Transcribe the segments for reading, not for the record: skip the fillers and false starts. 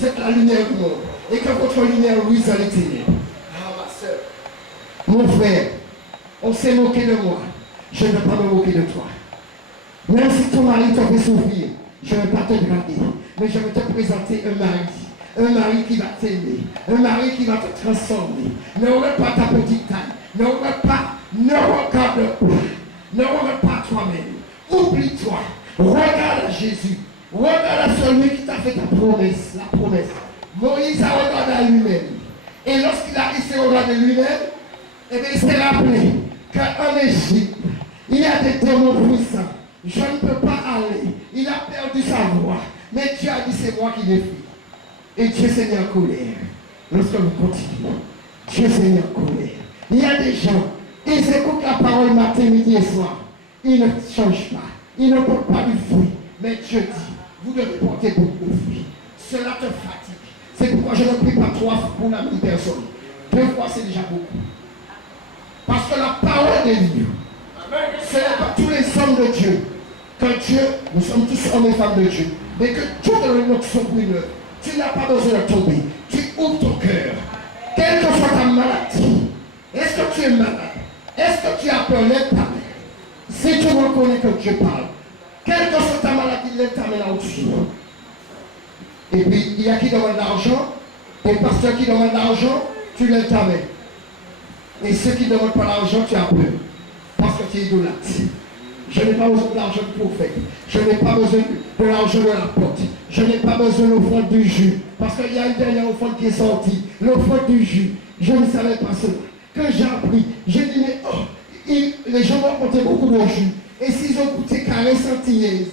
vous êtes la lumière du monde. Et que votre lumière luise dans les ténèbres. Ah, ma soeur. Mon frère, on s'est moqué de moi. Je ne vais pas me moquer de toi. Même si ton mari t'a fait souffrir, je ne vais pas te brader. Mais je vais te présenter un mari. Un mari qui va t'aimer. Un mari qui va te transformer. Ne regarde pas ta petite taille. Ne regarde pas. Ne regarde pas. Ne regarde pas toi-même. Oublie-toi. Regarde à Jésus. Regarde à celui qui t'a fait ta promesse. La promesse. Moïse a regardé à lui-même. Et lorsqu'il s'est regardé lui-même, eh bien, il s'est rappelé qu'en Égypte, il y a des démons puissants. Je ne peux pas aller. Il a perdu sa voix. Mais Dieu a dit, c'est moi qui l'ai fait. Et Dieu s'est mis en colère. Lorsque nous continuons, Dieu s'est mis en colère. Il y a des gens, ils écoutent la parole matin, midi et soir. Ils ne changent pas. Ils ne portent pas du fruit. Mais Dieu dit, vous devez porter beaucoup de fruits. Cela te fatigue. C'est pourquoi je ne prie pas 3 fois pour la même personne. 2 fois, c'est déjà beaucoup. Parce que la parole de Dieu, ce n'est pas tous les hommes de Dieu. Que Dieu, nous sommes tous hommes et femmes de Dieu. Mais que Dieu te donne notre souvenir. Tu n'as pas besoin de tomber. Tu ouvres ton cœur. Quelle que soit ta maladie. Est-ce que tu es malade? Est-ce que tu as peur? Lève ta main. Si tu reconnais que Dieu parle. Quelle que soit ta maladie, lève ta main là au-dessus. Et puis, il y a qui demande l'argent. Et parce que qui demande l'argent, tu lèves ta main. Et ceux qui ne demandent pas l'argent, tu as peur. Parce que tu es idolâtre. Je n'ai pas besoin de l'argent du prophète. Je n'ai pas besoin de l'argent de la porte. Je n'ai pas besoin de l'offrande du jus. Parce qu'il y a une dernière offrande qui est sortie. L'offrande du jus. Je ne savais pas cela. Quand j'ai appris, j'ai dit, mais oh, les gens vont apporter beaucoup de jus. Et s'ils ont goûté caresse antillaise,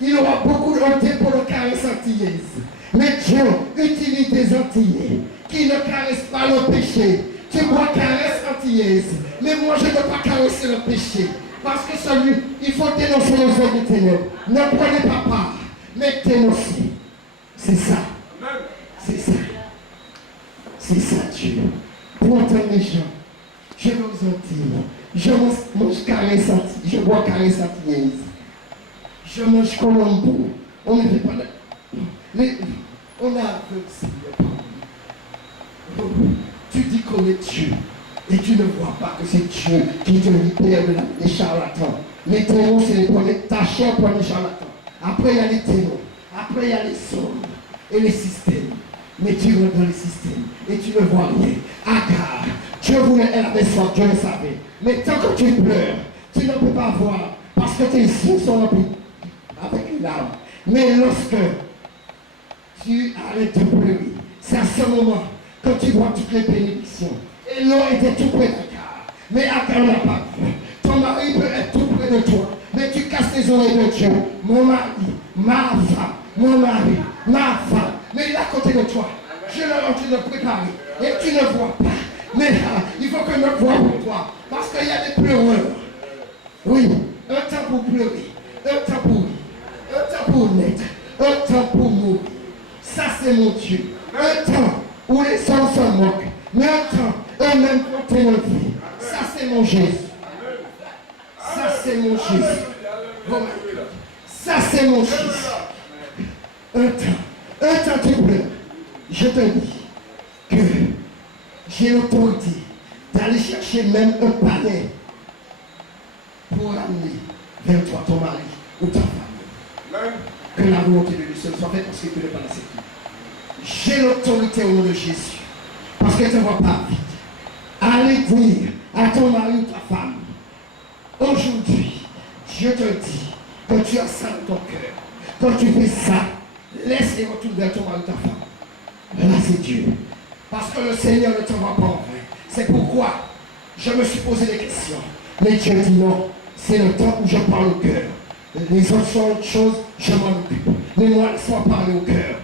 il y aura beaucoup de thé pour le caresse antillaise. Mais Dieu utilise des antillais qui ne caressent pas le péché. Tu bois caresse antillaise. Mais moi, je ne peux pas caresser le péché. Parce que celui, il faut dénoncer les hommes de ténèbres. Ne prenez pas part, mais dénoncez. C'est ça. C'est ça. C'est ça, Dieu. Pour entendre les gens, je mange antilles. Je mange caresse antillaise. Je bois caresse antillaise. Je mange colombo. On ne fait pas on a aussi. Tu dis qu'on est Dieu. Et tu ne vois pas que c'est Dieu qui te libère des charlatans. Les démons, c'est les premiers. Ta chair pour les charlatans. Après, il y a les démons. Après, il y a les sondes et les systèmes. Mais tu rentres dans les systèmes et tu ne vois rien. Agar, Dieu voulait, elle avait soif, Dieu le savait. Mais tant que tu pleures, tu ne peux pas voir parce que tes yeux sont remplis avec une larme. Mais lorsque tu arrêtes de pleurer, c'est à ce moment que tu vois toutes les bénédictions. Et l'eau était tout près d'Agar. Mais Agar n'a pas vu. Ton mari peut être tout près de toi. Mais tu casses les oreilles de Dieu. Mon mari, ma femme, mon mari, ma femme. Mais il est à côté de toi. Je leur ai en train de préparer. Et tu ne vois pas. Mais il faut que je voie pour toi. Parce qu'il y a des pleureurs. Oui, un temps pour pleurer. Un temps pour rire. Un temps pour naître. Un temps pour mourir. Ça c'est mon Dieu. Un temps où les gens se moquent. Mais un temps, eux-mêmes pour t'élever. Ça c'est mon Jésus. Ça c'est mon Jésus. Ça c'est mon Jésus. Un temps tu pleures. Je te dis que j'ai l'autorité d'aller chercher même un palais pour amener vers toi ton mari ou ta femme. Que la volonté de Dieu soit faite parce que tu n'es pas l'accepter. J'ai l'autorité au nom de Jésus. Parce que tu ne vois pas vite. Allez dire à ton mari ou ta femme, aujourd'hui, je te dis que tu as ça dans ton cœur. Quand tu fais ça, laisse les retours vers ton mari ou ta femme. Là, c'est Dieu. Parce que le Seigneur ne t'envoie pas en vain. C'est pourquoi je me suis posé des questions. Mais Dieu dit non, c'est le temps où je parle au cœur. Les autres choses, je m'en occupe. Mais moi, laisse-moi parler au cœur.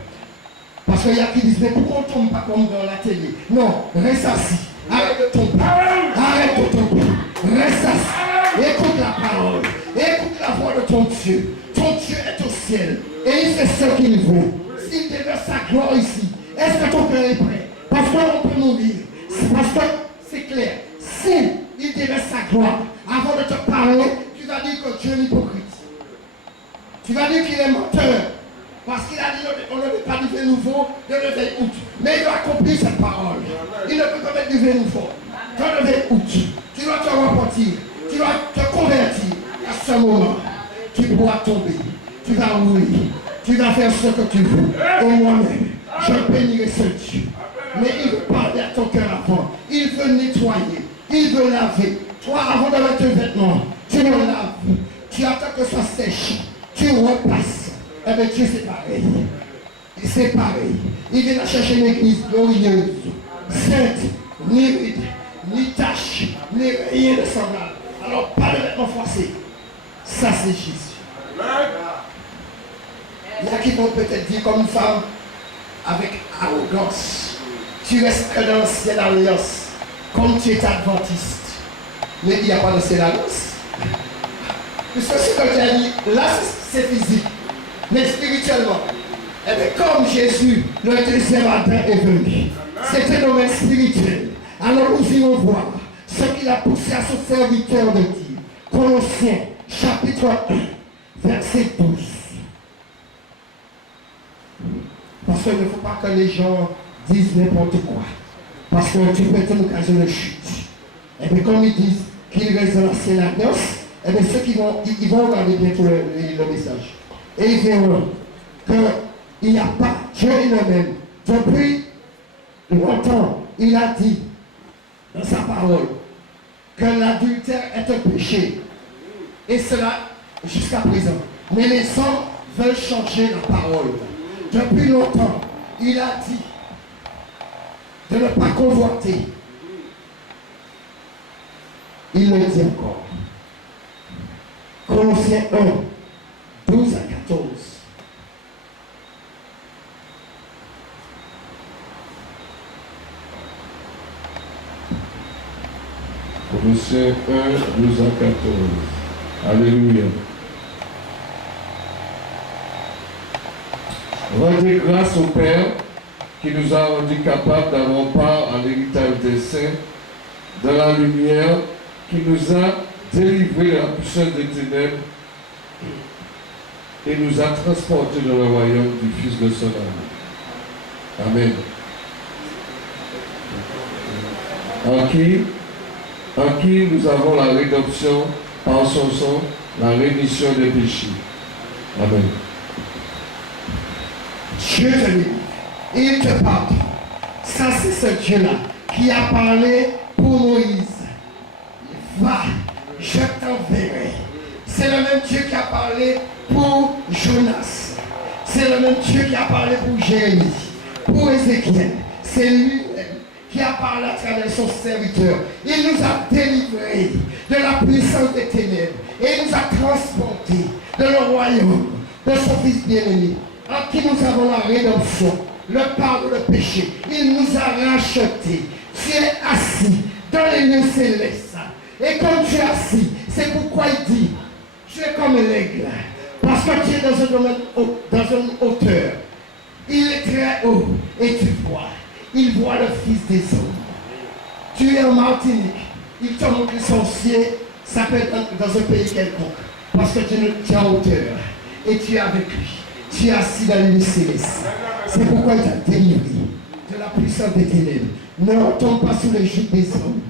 Parce qu'il y a qui disent, mais pourquoi on ne tombe pas comme dans la télé? Non, reste assis. Arrête de tomber. Arrête de tomber. Reste assis. Écoute la parole. Écoute la voix de ton Dieu. Ton Dieu est au ciel. Et il fait ce qu'il veut. S'il déverse sa gloire ici, est-ce que ton cœur est prêt? Parce qu'on peut mourir. Parce que c'est clair. S'il déverse sa gloire, avant de te parler, tu vas dire que Dieu est hypocrite. Tu vas dire qu'il est menteur. Parce qu'il a dit on ne veut pas du vin nouveau de le vin août. Mais il doit accomplir cette parole. Il ne peut pas mettre du vin nouveau. Dans le vin août, tu dois te repentir. Tu dois te convertir à ce moment. Tu pourras tomber. Tu vas rouler. Tu vas faire ce que tu veux. Et moi-même, je bénirai ce Dieu. Mais il veut parler à ton cœur avant. Il veut nettoyer. Il veut laver. Toi, avant de mettre tes vêtements, tu le laves. Tu attends que ça sèche. Tu repasses. Eh bien, Dieu, c'est pareil. C'est pareil. Il vient chercher une église glorieuse, sainte, ni ride, ni tache, ni rien de semblable. Alors, pas de vêtements froissés. Ça, c'est Jésus. Il y a qui vont peut-être dire comme une femme avec arrogance. Tu restes dans l'ancienne alliance, comme tu es adventiste. Mais il n'y a pas d'ancienne alliance. Puisque ce que tu as dit, là, c'est physique. Mais spirituellement, eh bien, comme Jésus, le deuxième Adam est venu, c'est un domaine spirituel. Alors nous irons voir ce qu'il a poussé à son serviteur de dire. Colossiens, chapitre 1, verset 12. Parce qu'il ne faut pas que les gens disent n'importe quoi. Parce que tu peux être une occasion de chute. Et bien comme ils disent qu'ils restent dans l'ancienne alliance, et bien ceux qui vont, ils vont regarder bientôt le message. Et ils verront qu'il n'y a pas Dieu lui-même. Depuis longtemps, il a dit dans sa parole que l'adultère est un péché. Et cela jusqu'à présent. Mais les hommes veulent changer la parole. Depuis longtemps, il a dit de ne pas convoiter. Il le dit encore. Colossiens 1, 12 à 14. Colossiens 1, 12 à 14. Alléluia. Rendez grâce au Père qui nous a rendu capables d'avoir part à l'héritage des saints dans la lumière, qui nous a délivrés de la puissance des ténèbres et nous a transportés dans le royaume du Fils de son amour. Amen. En qui nous avons la rédemption par son sang, la rémission des péchés. Amen. Dieu te dit, il te parle. Ça, c'est ce Dieu-là qui a parlé pour Moïse. Va, je t'enverrai. C'est le même Dieu qui a parlé pour Jonas. C'est le même Dieu qui a parlé pour Jérémie, pour Ézéchiel. C'est lui-même qui a parlé à travers son serviteur. Il nous a délivrés de la puissance des ténèbres et il nous a transportés dans le royaume de son Fils bien-aimé, en qui nous avons la rédemption, le pardon de péché. Il nous a rachetés. Tu es assis dans les lieux célestes. Et comme tu es assis, c'est pourquoi il dit, tu es comme l'aigle. Parce que tu es dans un domaine, dans une hauteur. Il est très haut et tu vois. Il voit le Fils des hommes. Tu es en Martinique. Il te montre son ciel. Ça peut être dans un pays quelconque. Parce que tu es en hauteur. Et tu es avec lui. Tu es assis dans les lieux célestes. C'est pourquoi il t'a délivré de la puissance des ténèbres. Ne retombe pas sous les joug des hommes.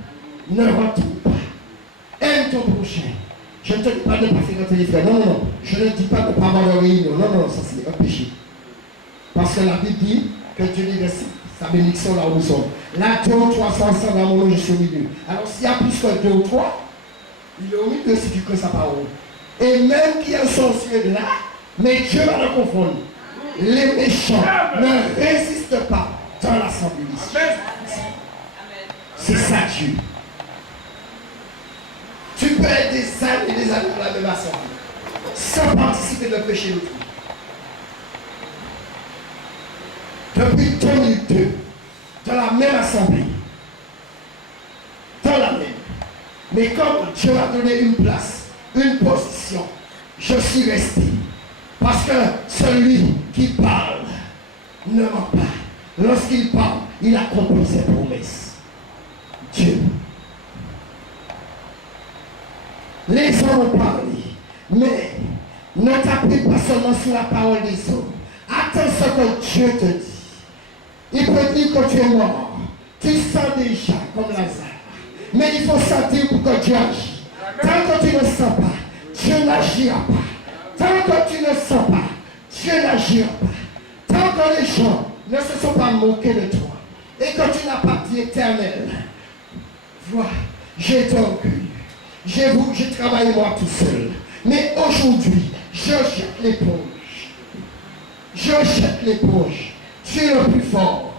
Ne retombe pas. Aime ton prochain. Je ne te dis pas de ne pas fréquenter les frères. Non, non, non. Je ne dis pas de ne pas avoir de réunion. Non, non, ça c'est un péché. Parce que la Bible dit que Dieu déverse sa bénédiction là où nous sommes. Là, 2 ou 3 sont ensemble dans mon nom, je suis au milieu. Alors s'il y a plus que 2 ou 3, il est au milieu si tu connais sa parole. Et même qu'il y a un sorcier là, mais Dieu va le confondre. Les méchants ne résistent pas dans l'assemblée. C'est ça Dieu. Tu peux être des âmes et des âmes dans la même assemblée, sans participer de péché d'autrui. Depuis 2002, dans la même assemblée, dans la même. Mais comme Dieu a donné une place, une position, je suis resté. Parce que celui qui parle ne ment pas. Lorsqu'il parle, il accomplit ses promesses. Dieu. Les hommes ont parlé, mais ne t'appuie pas seulement sur la parole des hommes. attends ce que Dieu te dit. Il peut dire que tu es mort. Tu sens déjà comme Lazare. Mais il faut sentir pour que Dieu agisse. Tant que tu ne sens pas, Dieu n'agira pas. Tant que tu ne sens pas, Dieu n'agira pas. Tant que les gens ne se sont pas moqués de toi et que tu n'as pas dit éternel, vois, j'ai été orgueilleux. J'ai travaillé moi tout seul. Mais aujourd'hui, je jette l'éponge. Je jette l'éponge. Tu es le plus fort.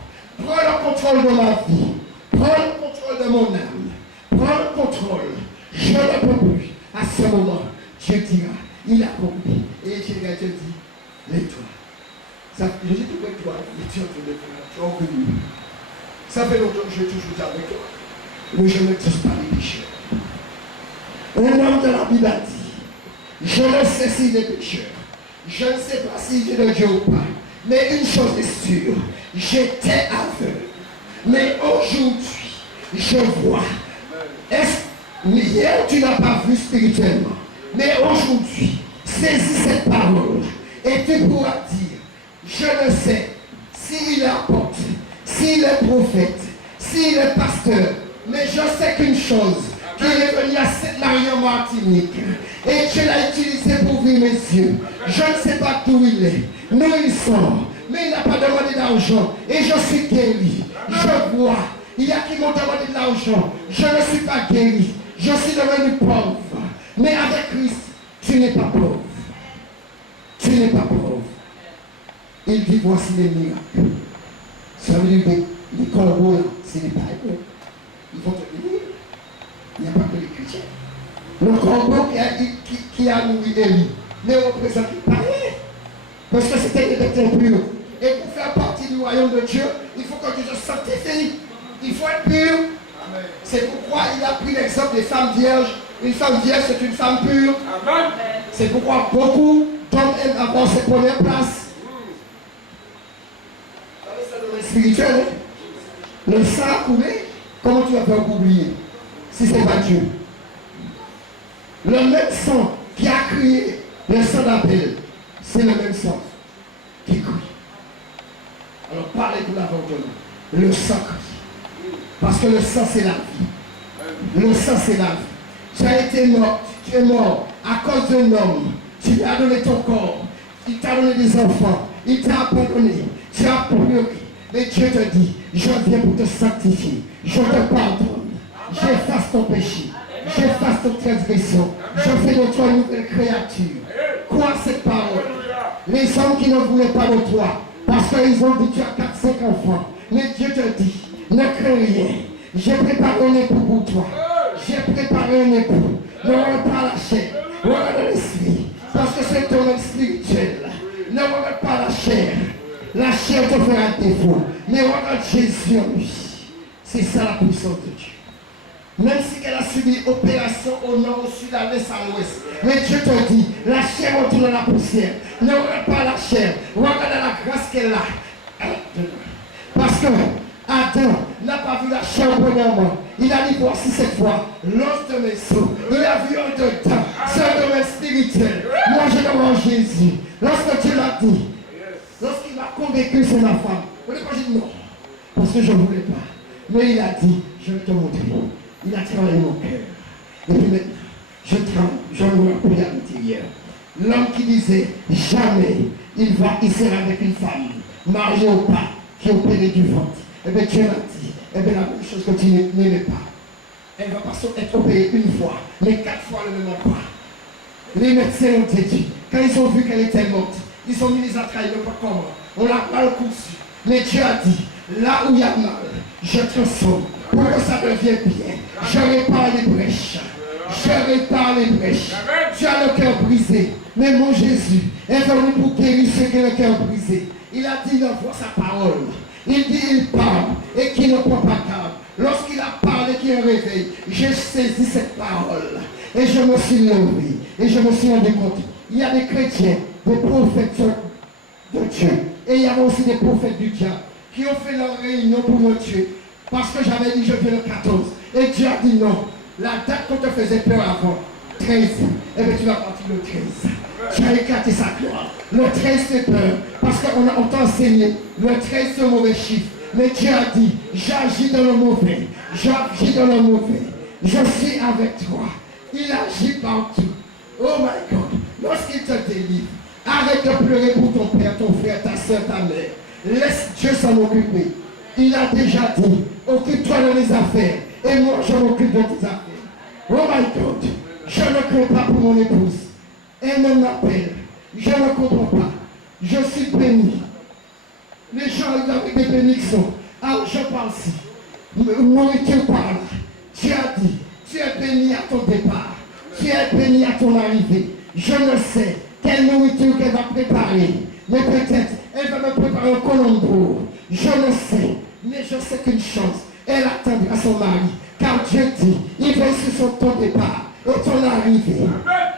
Prends le contrôle de ma vie. Prends le contrôle de mon âme. Prends le contrôle. Je ne peux plus. À ce moment, Dieu dira, il a compris. Et Jésus te dit, lève-toi. Je dis tout avec toi. Et tu es en train de faire. Tu es orgueilleux. Ça fait longtemps que je vais toujours dire avec toi. Mais je ne touche pas les pécheurs. Un homme de la Bible a dit, je ne sais s'il est pécheur. Je ne sais pas si j'ai de Dieu ou pas. Mais une chose est sûre, j'étais aveugle. Mais aujourd'hui, je vois. Hier, tu n'as pas vu spirituellement. Mais aujourd'hui, saisis cette parole. Et tu pourras dire, je ne sais s'il est apôtre, s'il est prophète, s'il est pasteur. Mais je sais qu'une chose, qu'il est venu à Sainte-Marie en Martinique. Et tu l'as utilisé pour ouvrir mes yeux. Je ne sais pas d'où il est. Nourrissant. Mais il n'a pas demandé d'argent. Et je suis guéri. Je vois. Il y a qui m'ont demandé de l'argent. Je ne suis pas guéri. Je suis devenu pauvre. Mais avec Christ, tu n'es pas pauvre. Tu n'es pas pauvre. Il dit, voici les miracles. Ça veut dire que les corbeaux, ce n'est pas eux. Ils vont te bénir. Il n'y a pas que les chrétiens. Le corbeau qui a nourri Élie ne représente pas rien. Parce que c'était des bêtes impures. Et pour faire partie du royaume de Dieu, il faut que Dieu se sanctifie. Il faut être pur. C'est pourquoi il a pris l'exemple des femmes vierges. Une femme vierge, c'est une femme pure. C'est pourquoi beaucoup d'hommes aiment avoir ses premières places. Dans le domaine spirituel, le sang a coulé. Comment tu vas faire oublier si ce n'est pas Dieu? Le même sang qui a crié le sang d'Abel, c'est le même sang qui crie. Alors parlez-vous l'avortement. Le sang crie. Parce que le sang c'est la vie. Le sang c'est la vie. Tu as été mort, tu es mort à cause d'un homme. Tu lui as donné ton corps. Il t'a donné des enfants. Il t'a abandonné. Tu as pleuré. Mais Dieu te dit, je viens pour te sanctifier. Je te pardonne. J'efface ton péché. J'efface ton transgression. Je fais de toi une nouvelle créature. Crois cette parole. Les hommes qui ne voulaient pas de toi, parce qu'ils ont dit tu as 4-5 enfants. Mais Dieu te dit, ne crains rien. J'ai préparé un époux pour toi. J'ai préparé un époux. Ne regarde pas la chair. Regarde l'esprit. Parce que c'est ton homme spirituel. Ne regarde pas la chair. La chair te fera défaut. Mais regarde Jésus en lui. C'est ça la puissance de Dieu. Même si elle a subi opération au nord, au sud, à l'est, à l'ouest. Mais Dieu te dit, la chair retourne dans la poussière. Ne regarde pas la chair. Regarde la grâce qu'elle a. Parce que Adam n'a pas vu la chair premièrement. Il a dit, voici cette fois, l'os de mes os. Il a vu un dedans. C'est un domaine spirituel. Moi, je demande Jésus. Lorsque Dieu l'a dit, lorsqu'il m'a convaincu, c'est ma femme. Au départ, j'ai dit non. Parce que je ne voulais pas. Mais il a dit, je vais te montrer. Il a travaillé mon cœur. Et puis maintenant, je me rappelle à l'intérieur. L'homme qui disait, jamais il sera avec une femme, mariée ou pas, qui opérait du ventre. Eh bien Dieu m'a dit, eh bien la même chose que tu n'aimais pas. Elle va pas être opérée une fois, mais 4 fois le même endroit. Les médecins ont dit, quand ils ont vu qu'elle était morte, ils ont mis les entrailles, ne pas comment. On l'a mal cousu. Mais Dieu a dit, là où il y a mal, je transforme pour que ça devienne bien. Je répare les brèches. Je répare les brèches. Tu as le cœur brisé. Mais mon Jésus est venu pour guérir ceux qui ont le cœur brisé. Il a dit, il envoie sa parole. Il dit, il parle et qui ne prend pas garde. Lorsqu'il a parlé, qu'il y a un réveil, j'ai saisi cette parole. Et je me suis levé. Et je me suis rendu compte. Il y a des chrétiens, des prophètes de Dieu. Et il y avait aussi des prophètes du diable qui ont fait leur réunion pour me tuer. Parce que j'avais dit je viens le 14. Et Dieu a dit non. La date qu'on te faisait peur avant, 13. Eh bien tu vas partir le 13. Tu as éclaté sa gloire. Le 13 c'est peur, parce qu'on t'a enseigné. Le 13 c'est un mauvais chiffre. Mais Dieu a dit, j'agis dans le mauvais. J'agis dans le mauvais. Je suis avec toi. Il agit partout. Oh my God. Lorsqu'il te délivre, arrête de pleurer pour ton père, ton frère, ta soeur, ta mère. Laisse Dieu s'en occuper. Il a déjà dit, occupe-toi de mes affaires. Et moi, je m'occupe de tes affaires. Oh my God. Je ne crains pas pour mon épouse. Elle m'appelle. Je ne comprends pas. Je suis béni. Les gens arrivent avec des bénédictions. Alors je parle ci. Nourriture par là. Tu as dit, tu es béni à ton départ. Tu es béni à ton arrivée. Je ne sais quelle nourriture qu'elle va préparer. Mais peut-être, elle va me préparer un colombo. Je ne sais. Mais je sais qu'une chose, elle attendra son mari. Car Dieu dit, il veille sur ton départ et ton arrivée.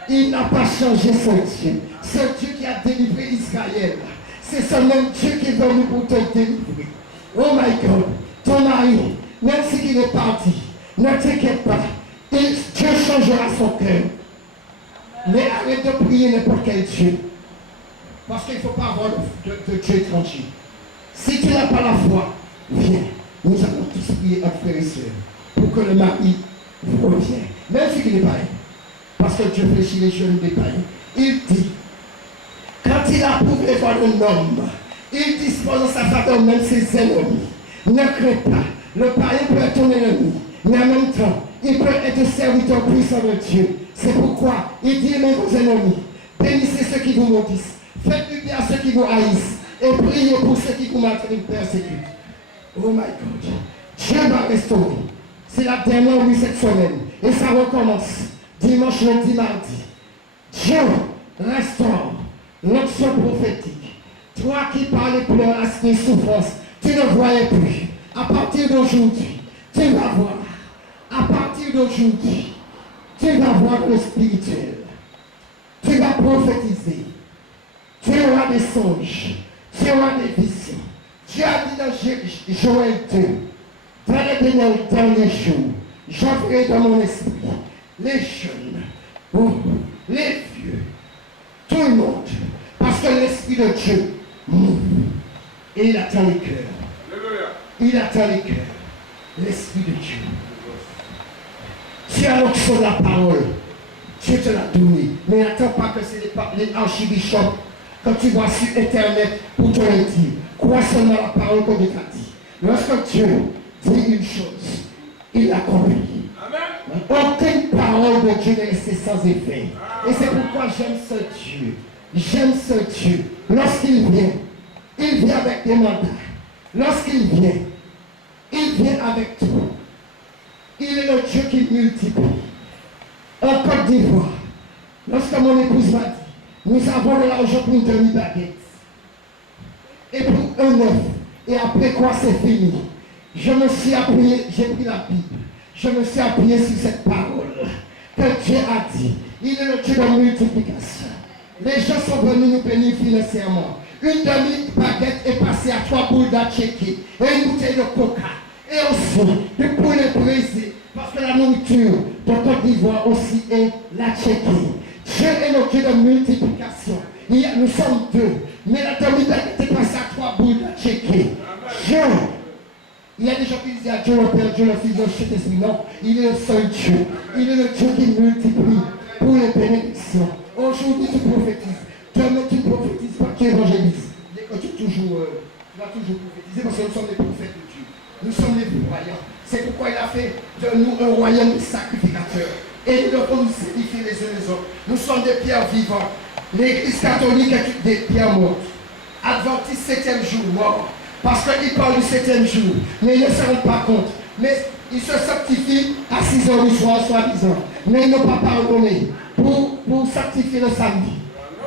Il n'a pas changé son Dieu. Ce Dieu qui a délivré Israël. C'est ce même Dieu qui est venu pour te délivrer. Oh my God. Ton mari, même s'il est parti, ne t'inquiète pas. Dieu changera son cœur. Mais arrête de prier n'importe quel Dieu. Parce qu'il ne faut pas avoir de Dieu étranger. Si tu n'as pas la foi, viens. Nous allons tous prier à frères et sœurs pour que le mari revienne. Même s'il n'est pas là. Parce que Dieu fléchit les jeunes des païens. Il dit, quand il approuve les voies d'un homme, il dispose de sa faveur même ses ennemis. Ne crains pas. Le païen peut être ton ennemi. Mais en même temps, il peut être serviteur puissant de Dieu. C'est pourquoi il dit, aimez vos ennemis. Bénissez ceux qui vous maudissent. Faites du bien à ceux qui vous haïssent. Et priez pour ceux qui vous persécutent. Oh my God. Dieu va restaurer. C'est la dernière nuit cette semaine. Et ça recommence. Dimanche, lundi, mardi. Dieu restaure l'onction prophétique. Toi qui parlais pleurs, aspect, souffrance, tu ne voyais plus. À partir d'aujourd'hui, tu vas voir. À partir d'aujourd'hui, tu vas voir le spirituel. Tu vas prophétiser. Tu auras des songes. Tu auras des visions. Tu as dit dans Joël 2, dans les derniers jours, j'offrirai dans mon esprit les jeunes, les vieux, tout le monde, parce que l'Esprit de Dieu move. Et il attend les cœurs. Il attend les cœurs. L'Esprit de Dieu. Tu as l'onction de la parole. Dieu te l'a donné. Mais n'attends pas que c'est les archibishops quand tu vois sur Internet pour te le dire. Crois seulement la parole que Dieu t'a dit. Lorsque Dieu dit une chose, il l'accomplit. Aucune parole de Dieu n'est restée sans effet. Et c'est pourquoi j'aime ce Dieu. J'aime ce Dieu. Lorsqu'il vient avec des mandats. Lorsqu'il vient avec tout. Il est le Dieu qui multiplie. En Côte d'Ivoire, lorsque mon épouse m'a dit, nous avons de l'argent pour une demi-baguette. Et pour un œuf. Et après quoi c'est fini. Je me suis appuyé, j'ai pris la Bible. Je me suis appuyé sur cette parole que Dieu a dit. Il est le Dieu de multiplication. Les gens sont venus nous bénir financièrement. Une demi-baguette est passée à 3 boules d'atchéké et une bouteille de coca. Et aussi du poulet brisé. Parce que la nourriture de Côte d'Ivoire aussi est l'atchéké. Dieu est le Dieu de multiplication. Nous sommes deux. Mais la demi-baguette est passée à 3 boules d'atchéké. Dieu. Il y a des gens qui disent à Dieu le Père, Dieu le Fils, Dieu le Saint-Esprit. Non, il est le seul Dieu. Il est le Dieu qui multiplie pour les bénédictions. Aujourd'hui, tu prophétises. Demain, tu ne prophétises pas, tu évangélises. Tu vas toujours prophétiser parce que nous sommes les prophètes de Dieu. Nous sommes les croyants. C'est pourquoi il a fait de nous un royaume de sacrificateurs. Et nous devons nous édifier les uns les autres. Nous sommes des pierres vivantes. L'Église catholique est des pierres mortes. Adventiste 7e jour mort. Parce qu'ils parlent du 7e jour, mais ils ne se rendent pas compte. Mais ils se sanctifient à 6 heures du soir, soi-disant. Mais ils n'ont pas pardonné pour sanctifier le samedi.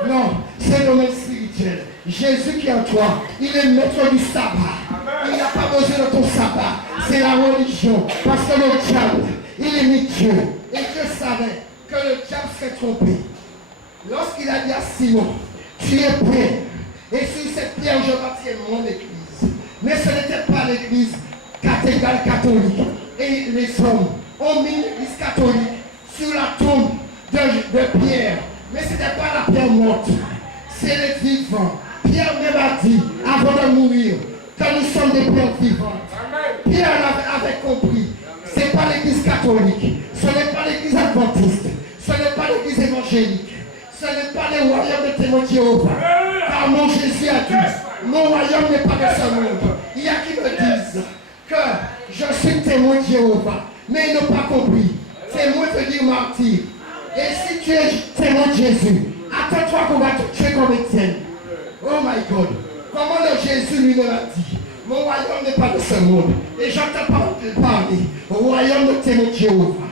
Non, c'est le domaine spirituel. Jésus qui est en toi, il est maître du sabbat. Il n'a pas besoin de ton sabbat. C'est la religion. Parce que le diable, il est Dieu. Et Dieu savait que le diable serait trompé. Lorsqu'il a dit à Simon, tu es pierre. Et sur cette pierre, je bâtirai mon église. Mais ce n'était pas l'église cathédrale catholique. Et les hommes ont mis l'église catholique sur la tombe de Pierre, Mais ce n'était pas la pierre morte, c'est le vivant. Pierre même a dit, avant de mourir, que nous sommes des pierres vivantes. Pierre avait compris. Ce n'est pas l'église catholique, ce n'est pas l'église adventiste, ce n'est pas l'église évangélique, ce n'est pas les royaumes de témoins de Jéhovah. Car mon Jésus a dit, mon royaume n'est pas de ce monde. Il y a qui me disent que je suis témoin de Jéhovah, mais ils n'ont pas compris. Témoin veut dire martyr. Et si tu es témoin de Jésus, attends-toi qu'on va te tuer comme Étienne. Oh my God. Comment le Jésus lui l'a dit? Mon royaume n'est pas de ce monde. Et j'entends parler. Au royaume de témoin de Jéhovah.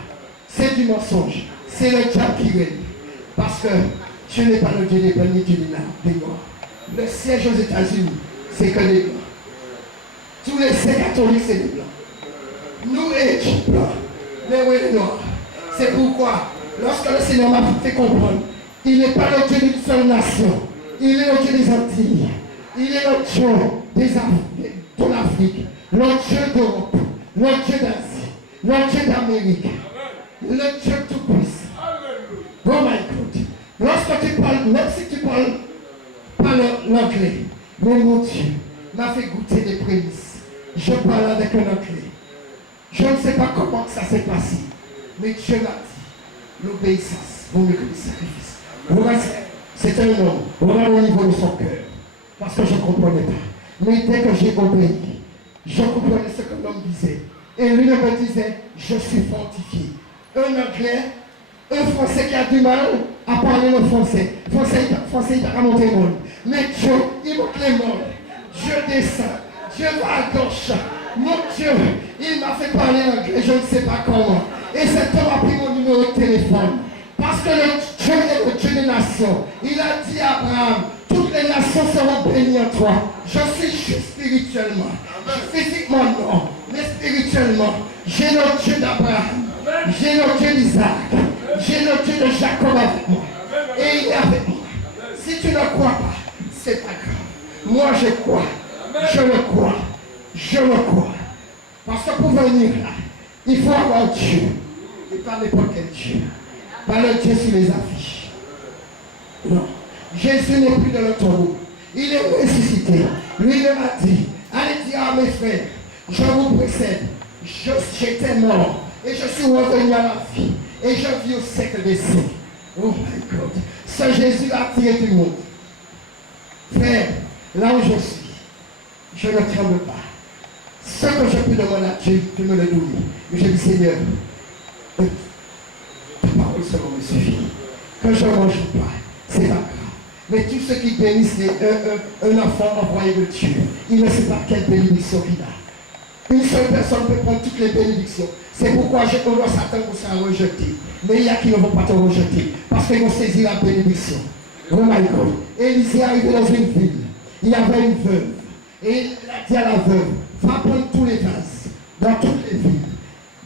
C'est du mensonge. C'est le diable qui règne. Parce que je n'ai pas le Dieu des blancs ni du noirs. Le siège aux États-Unis, c'est que les blancs. Tous les saints catholiques, c'est les blancs. Nous, les blancs. Mais oui, les noirs. C'est pourquoi, lorsque le Seigneur m'a fait comprendre, il n'est pas le Dieu d'une seule nation. Il est le Dieu des Antilles. Il est le Dieu de l'Afrique. Le Dieu d'Europe. Le Dieu d'Asie. Le Dieu d'Amérique. Le Dieu tout-puissant. Oh my God. Lorsque tu parles, même si tu parles pas l'anglais, mais mon Dieu m'a fait goûter des prémices. Je parle avec un anglais. Je ne sais pas comment ça s'est passé. Mais Dieu m'a dit, l'obéissance vaut mieux que le sacrifice. Voilà, c'est un homme, voilà au niveau de son cœur. Parce que je ne comprenais pas. Mais dès que j'ai obéi, je comprenais ce que l'homme disait. Et lui me disait, je suis fortifié. Un anglais, un français qui a du mal à parler le français. Français, il va monter le monde. Mais Dieu, il monte les mondes. Dieu descend. Dieu va à gauche. Mon Dieu, il m'a fait parler anglais, je ne sais pas comment. Et cet homme a pris mon numéro de téléphone. Parce que le Dieu est le Dieu des nations. Il a dit à Abraham, toutes les nations seront bénies en toi. Je suis juste spirituellement. Physiquement non, mais spirituellement. J'ai le Dieu d'Abraham. J'ai le Dieu d'Isaac. J'ai le Dieu de Jacob avec moi. Et il est avec moi. Si tu ne crois pas, c'est pas grave. Moi je crois. Je le crois. Je le crois. Parce que pour venir là, il faut avoir Dieu. Et pas n'importe quel Dieu. Pas le Dieu sur les affiches. Non. Jésus n'est plus de notre tombeau. Il est ressuscité. Lui-même a dit, allez dire à mes frères, je vous précède. J'étais mort. Et je suis revenu à la vie. Et je vis au siècle des siècles. Oh my God. Ce Jésus a tiré du monde. Frère, là où je suis, je ne tremble pas. Ce que je peux demander à Dieu, tu me le donnes. Mais je dis, Seigneur, ta parole seulement me suffit. Que je ne mange pas, c'est pas grave. Mais tous ceux qui bénissent un enfant envoyé de Dieu, il ne sait pas quelle bénédiction il a. Une seule personne peut prendre toutes les bénédictions. C'est pourquoi je dois s'attendre pour ça rejeter. Mais il y a qui ne vont pas te rejeter. Parce qu'ils vont saisir la bénédiction. Oh my God. Élisée est arrivé dans une ville. Il y avait une veuve. Et il a dit à la veuve, va prendre tous les vases dans toutes les villes.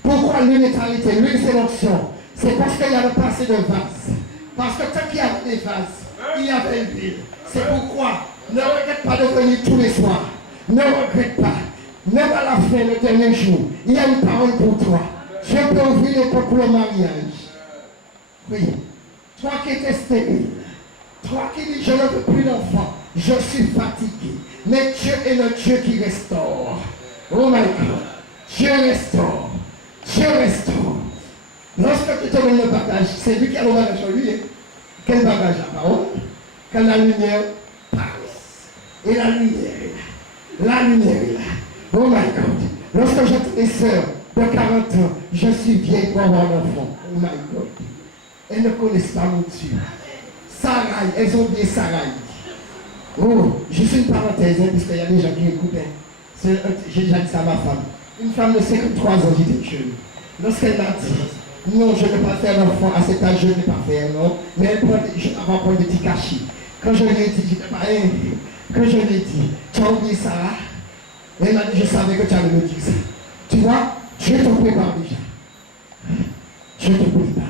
Pourquoi l'une est arrêtée? L'une c'est l'onction. C'est parce qu'il n'y avait pas assez de vases. Parce que tant qu'il y avait des vases, il y avait une ville. C'est pourquoi ne regrette pas de venir tous les soirs. Ne regrette pas. Même à la fin, le dernier jour, il y a une parole pour toi. Je peux ouvrir les portes pour le mariage. Oui. Toi qui étais stérile. Toi qui dis je ne veux plus d'enfant. Je suis fatigué. Mais Dieu est le Dieu qui restaure. Oh my God. Dieu restaure. Dieu restaure. Lorsque tu te donnes le bagage, c'est lui qui a le bagage sur lui. Hein? Quel bagage la parole? Quand la lumière passe. Et la lumière est là. La lumière est là. Oh my God. Lorsque j'ai des sœurs de 40 ans, je suis vieille pour avoir un enfant. Oh my God. Elles ne connaissent pas mon Dieu. Sarai, elles ont oublié Sarai. Oh, je suis une parenthèse, hein, parce qu'il y a des gens qui écoutent. Hein. J'ai déjà dit ça à ma femme. Une femme de 53 ans, j'étais jeune. Lorsqu'elle m'a dit, non, je ne vais pas faire l'enfant à cet âge, je ne vais pas faire, non. Mais elle prend, je vais prendre des petits cachets. Quand je lui ai dit, je ne vais pas, quand je lui ai dit, tu as oublié Sarah? Elle m'a dit, je savais que tu allais me dire ça. Tu vois, je te prépare déjà. Je te prépare.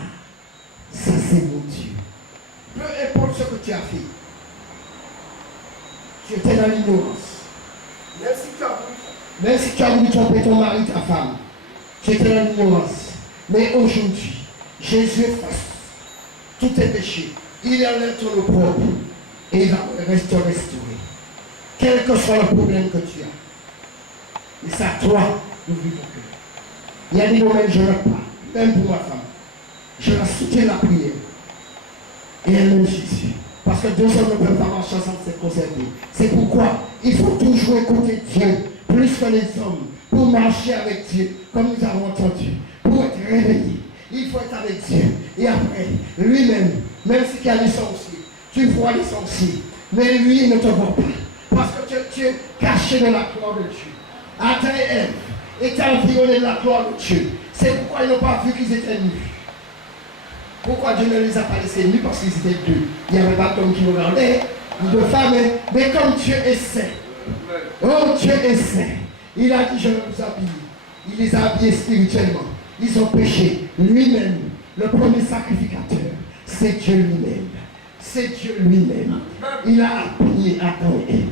Ça, c'est mon Dieu. Peu importe ce que tu as fait. Tu étais dans l'ignorance. Même si tu as voulu tromper ton mari, ta femme. Tu étais dans l'ignorance. Mais aujourd'hui, Jésus efface tous tes péchés. Il enlève ton opprobre et il va restaurer. Quel que soit le problème que tu as. Et c'est à toi d'ouvrir ton cœur. Il y a des domaines, je ne pas, même pour ma femme. Je la soutiens la prière. Et elle aime Jésus. Parce que deux hommes ne peuvent pas marcher ensemble, c'est conservé. C'est pourquoi il faut toujours écouter Dieu, plus que les hommes, pour marcher avec Dieu, comme nous avons entendu, pour être réveillé. Il faut être avec Dieu. Et après, lui-même, même s'il y a des sorciers, tu vois les sorciers, mais lui, il ne te voit pas. Parce que tu es caché dans la gloire de Dieu. Adam et Ève étaient environnés de la gloire de Dieu. C'est pourquoi ils n'ont pas vu qu'ils étaient nus. Pourquoi Dieu ne les a pas laissés nus? Parce qu'ils étaient deux. Il n'y avait pas d'homme qui regardait, ni de femme. Mais comme Dieu est saint, oh Dieu est saint, il a dit je vais vous habiller. Il les a habillés spirituellement. Ils ont péché. Lui-même, le premier sacrificateur, c'est Dieu lui-même. C'est Dieu lui-même. Il a habillé Adam et Ève.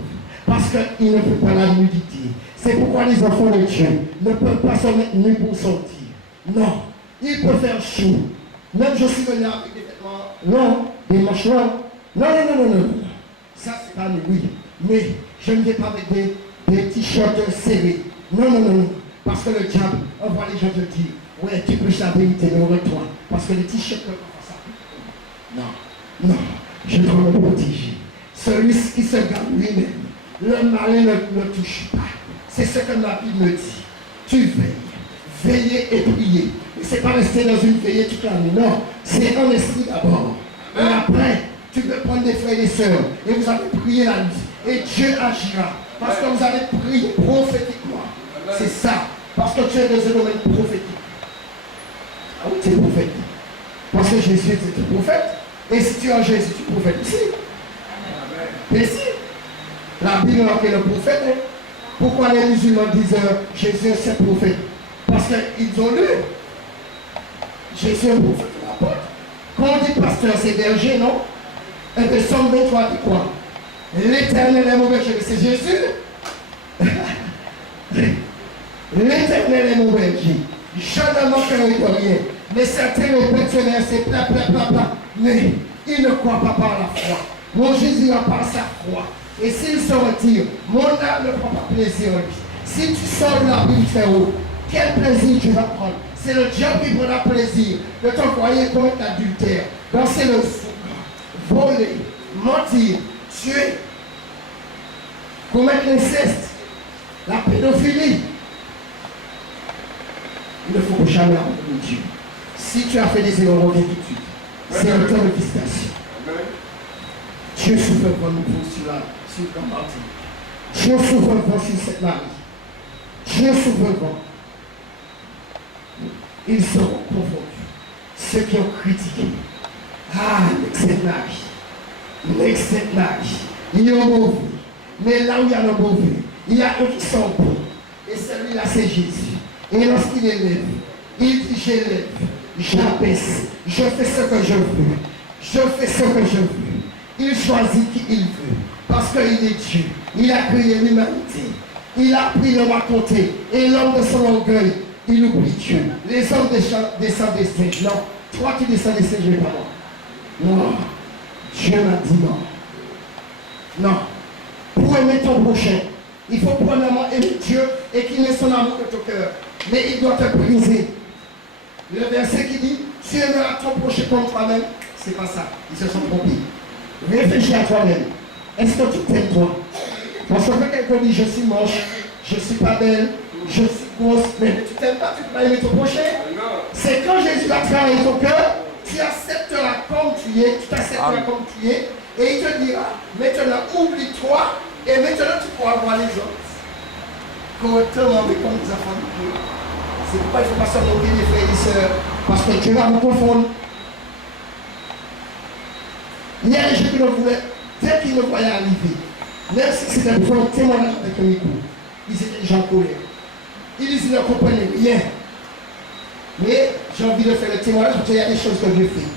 Parce qu'il ne peut pas la nudité. C'est pourquoi les enfants de Dieu ne peuvent pas se mettre nus pour sortir. Non. Il peut faire chaud. Même je suis venu avec des vêtements. Non. Des manches longues. Non. Ça, c'est pas nous, oui. Mais je ne vais pas avec des t-shirts serrés. Non. Parce que le diable envoie les gens te dire, ouais, tu prêches la vérité, mais aurais-toi. Parce que les t-shirts ne peuvent pas ça. Non. Je dois me protéger. Celui qui se garde lui-même, le malin ne le touche pas. C'est ce que la Bible me dit. Tu veilles. Veiller et prier. Ce n'est pas rester dans une veillée toute la nuit. Non. C'est en esprit d'abord. Et après, tu peux prendre des frères et des sœurs. Et vous allez prier la nuit. Et Dieu agira. Parce que vous allez prier prophétiquement. C'est ça. Parce que tu es dans un domaine prophétique. Ah oui, tu es prophète. Parce que Jésus était prophète. Et si tu es en Jésus, tu es prophète aussi. Mais si. La Bible est le prophète. Hein? Pourquoi les musulmans disent Jésus est un prophète? Parce qu'ils ont lu. Jésus est un prophète de la porte. Quand on dit pasteur, c'est berger, non? Et que Somme 23 dit quoi? L'Éternel est mon berger, c'est Jésus. L'Éternel est mon berger. Je ne manquerai de rien. Mais certains répètent ce verset, pla. Mais ils ne croient pas par la foi. Mon Jésus n'a pas sa foi. Et s'il se retire, mon âme ne prend pas plaisir en lui. Si tu sors de la Bible, frérot, quel plaisir tu vas prendre? C'est le diable qui prendra plaisir de t'envoyer commettre l'adultère, danser le souk, voler, mentir, tuer, commettre l'inceste, la pédophilie. Il ne faut jamais abandonner Dieu. Si tu as fait des erreurs, reviens tout de suite. C'est un temps de visitation. Dieu souffre pour nous sur le Martin. Dieu souffre pour sur cette Marie. Dieu souffre pour. Ils seront confondus. Ceux qui ont critiqué. Ah, l'excès Marie. Il y a un mauvais. Mais là où il y a un mauvais, il y a eux qui sont bons. Et celui-là, c'est Jésus. Et lorsqu'il élève, il dit j'élève, j'abaisse, je fais ce que je veux. Il choisit qui il veut. Parce qu'il est Dieu. Il a créé l'humanité. Il a pris l'homme à côté. Et l'homme de son orgueil, il oublie Dieu. Les hommes descendent des singes. Non. Toi qui descends des singes, pas moi. Non. Dieu m'a dit non. Non. Pour aimer ton prochain, il faut premièrement aimer Dieu et qu'il ait son amour de ton cœur. Mais il doit te briser. Le verset qui dit, tu aimeras ton prochain comme toi-même, c'est pas ça. Ils se sont trompés. Réfléchis à toi-même. Est-ce que tu t'aimes toi? Parce que quelqu'un dit, je suis moche, je ne suis pas belle, je suis grosse, mais tu t'aimes pas, tu ne peux pas aimer ton prochain. C'est quand Jésus va travailler ton cœur, tu accepteras comme tu es, tu t'accepteras comme tu es, et il te dira, maintenant oublie-toi, et maintenant tu pourras voir les autres. Correctement, mais comme des enfants de Dieu. C'est pourquoi il ne faut pas se moquer des frères et des sœurs, parce que Dieu va nous confondre. Il y a des gens qui ne voulaient, dès qu'ils me voyaient arriver, même si c'était pour un témoignage avec un micro, ils étaient déjà en colère. Ils ne comprenaient rien. Mais j'ai envie de faire le témoignage parce qu'il y a des choses que je fais.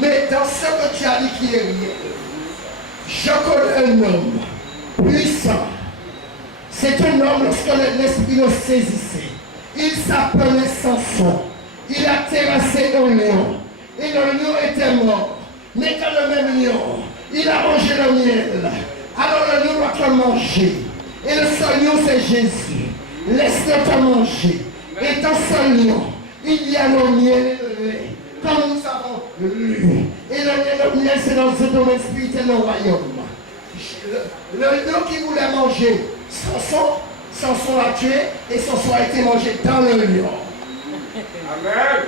Mais dans ce que tu as dit qui est rien, je connais un homme puissant. C'est un homme lorsque l'esprit le saisissait. Il s'appelait Samson. Il a terrassé un lion. Et le lion était mort. Mais quand le même lion, il a mangé le miel, alors le lion doit te manger. Et le seul lion, c'est Jésus. Laisse-le te manger. Et dans ce lion, il y a le miel et le lait. Comme nous savons lu. Et le miel, c'est dans ce domaine spirituel, le royaume. Le lion qui voulait manger Samson l'a tué et Samson a été mangé dans le lion. Amen.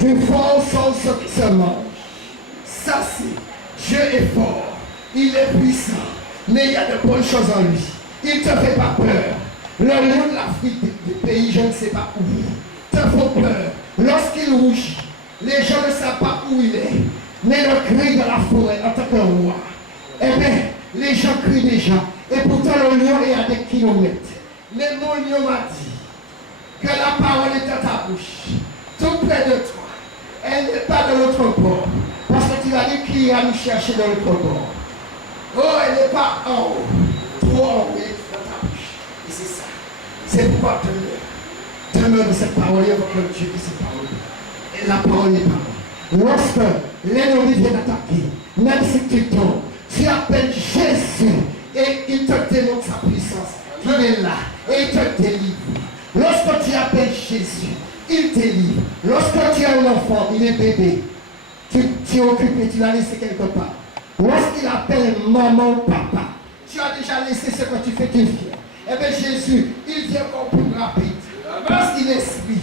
Du fort sont ceux qui se mangent. Ça c'est, Dieu est fort, il est puissant, mais il y a de bonnes choses en lui. Il ne te fait pas peur. Le lion de l'Afrique, du pays, je ne sais pas où, te fait peur. Lorsqu'il rougit, les gens ne savent pas où il est. Mais le cri de la forêt en tant que roi, eh bien, les gens crient déjà. Et pourtant le lion est à des kilomètres. Mais mon lion m'a dit que la parole est dans ta bouche, tout près de toi. Elle n'est pas de l'autre bord. Parce que tu vas dire qui ira nous chercher de l'autre bord. Oh, elle n'est pas en haut. Trop en haut, elle est dans ta bouche. Et c'est ça. C'est pourquoi demeure de cette parole, il faut que Dieu dise cette parole. Et la parole n'est pas là. Lorsque l'ennemi vient attaquer, même si tu tombes, tu appelles Jésus et il te démontre sa puissance. Il est là et il te délivre. Lorsque tu appelles Jésus, il te délivre. Lorsque tu as un enfant, il est bébé, tu es occupé, tu l'as laissé quelque part. Lorsqu'il appelle maman ou papa, tu as déjà laissé ce que tu fais, tu viens. Eh bien Jésus, il vient encore plus rapide. Parce qu'il est esprit.